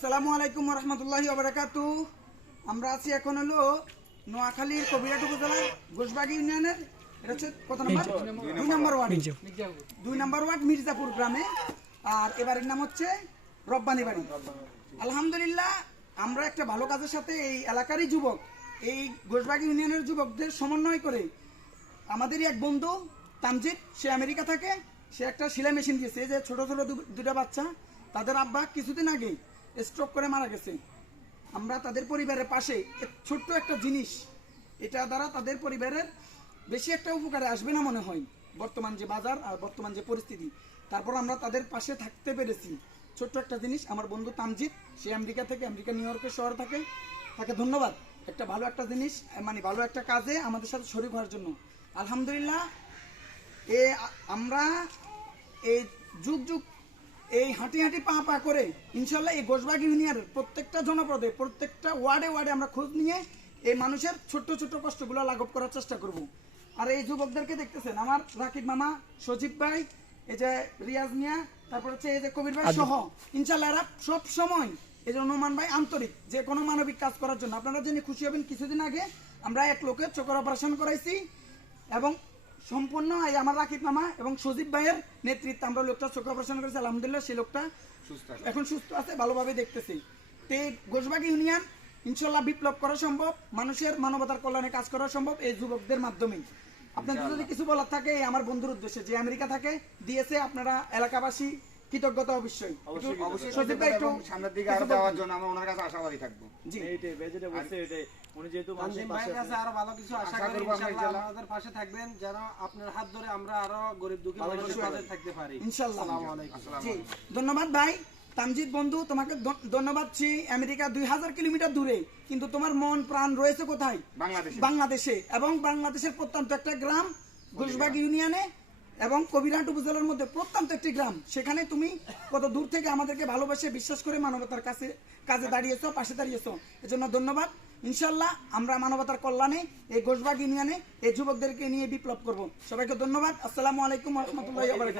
আসসালামু আলাইকুম ওয়া রাহমাতুল্লাহি ওয়া বারাকাতুহু। আমরা আছি এখন হলো নোয়াখালীর কবিরহাট উপজেলার ঘোষবাগী ইউনিয়নের, এটা হচ্ছে কত নম্বর? 2 নম্বর ওয়ার্ড, 2 নম্বর ওয়ার্ড মির্জাপুর গ্রামে। আর এবারের নাম হচ্ছে রব্বানী বাড়ি। আলহামদুলিল্লাহ, আমরা একটা ভালো কাজের সাথে এই এলাকারই যুবক, এই ঘোষবাগী ইউনিয়নের যুবকদের সমন্বয় করে আমাদেরই এক বন্ধু তামজিদ, সে আমেরিকা থাকে, সে একটা সেলাই মেশিন দিয়েছে। যে ছোট ছোট দুটা বাচ্চা, তাদের আব্বা কিছুদিন আগে স্ট্রোক করে মারা গেছে। আমরা তাদের পরিবারের পাশে ছোট্ট একটা জিনিস, এটা দ্বারা তাদের পরিবারের বেশি একটা উপকারে আসবে না মনে হয় বর্তমান যে বাজার আর বর্তমান যে পরিস্থিতি। তারপর আমরা তাদের পাশে থাকতে পেরেছি। ছোট্ট একটা জিনিস, আমার বন্ধু তামজিদ, সে আমেরিকা থেকে, আমেরিকা নিউ ইয়র্কের শহর থাকে, তাকে ধন্যবাদ একটা ভালো একটা জিনিস, মানে ভালো একটা কাজে আমাদের সাথে শরীক হওয়ার জন্য। আলহামদুলিল্লাহ, আমরা এই যুগ যুগ এই হাঁটি হাঁটি পা পা করে ইনশাল্লাহ এই ঘোষবাগী ইউনিয়নের প্রত্যেকটা জনপদে, প্রত্যেকটা ওয়ার্ডে ওয়ার্ডে আমরা খোঁজ নিয়ে এই মানুষের ছোট্ট ছোট্ট কষ্টগুলো লাঘব করার চেষ্টা করব। আর এই যুবকদেরকে দেখতেছেন, আমার রাকিব মামা, সজীব ভাই, এই যে রিয়াজ মিয়া, তারপর হচ্ছে এই যে কবির ভাই সহ, ইনশাল্লাহ এরা সব সময় এই যে অনুমান ভাই আন্তরিক যে কোনো মানবিক কাজ করার জন্য। আপনারা জেনে খুশি হবেন, কিছুদিন আগে আমরা এক লোকের চোখের অপারেশন করাইছি এবং সম্পূর্ণ আমার রাকিব মামা এবং সজীব ভাইয়ের নেতৃত্বে আমরা লোকটা চোখ অপারেশন করেছি। আলহামদুলিল্লাহ, সেই লোকটা এখন সুস্থ আছে, ভালোভাবে দেখতেছি। তো এই ঘোষবাগী ইউনিয়ন ইনশাল্লাহ বিপ্লব করা সম্ভব, মানুষের মানবতার কল্যাণে কাজ করা সম্ভব এই যুবকদের মাধ্যমেই। আপনাদের যদি কিছু বলার থাকে আমার বন্ধুর উদ্দেশ্যে, যে আমেরিকা থাকে দিয়েছে, আপনারা এলাকাবাসী কৃতজ্ঞতা অবশ্যই। সজীব ভাই একটু সামনের দিকে আরো যাওয়ার জন্য আমরা ওনার কাছে আশাবাদী থাকবো। জি, এইটাই বেজেটা বলছে, এটাই উনি যেহেতু তানজিম ভাইয়ের কাছে আরো ভালো কিছু আশা করি, ইনশাআল্লাহ আমাদের পাশে থাকবেন, যেন আপনার হাত ধরে আমরা আরো গরিব দুঃখী মানুষের পাশে থাকতে পারি ইনশাআল্লাহ। আসসালামু আলাইকুম। জি, ধন্যবাদ ভাই তামজিদ বন্ধু, তোমাকে ধন্যবাদ। আমেরিকা 2000 কিলোমিটার দূরে, কিন্তু তোমার মন প্রাণ রয়েছে কোথায়? বাংলাদেশে। এবং বাংলাদেশের প্রত্যন্ত একটা গ্রাম ঘোষবাগী ইউনিয়নে এবং কবিরহাট উপজেলার মধ্যে প্রত্যন্ত একটি গ্রাম, সেখানে তুমি কত দূর থেকে আমাদেরকে ভালোবাসে বিশ্বাস করে মানবতার কাজে দাঁড়িয়েছো, পাশে দাঁড়িয়েছো, এজন্য ধন্যবাদ। ইনশাল্লাহ আমরা মানবতার কল্যাণে এই ঘোষবাগী ইউনিয়নে এই যুবকদেরকে নিয়ে বিপ্লব করব। সবাইকে ধন্যবাদ। আসসালামু আলাইকুম ওয়া রাহমাতুল্লাহি ওয়া বারাকাতুহু।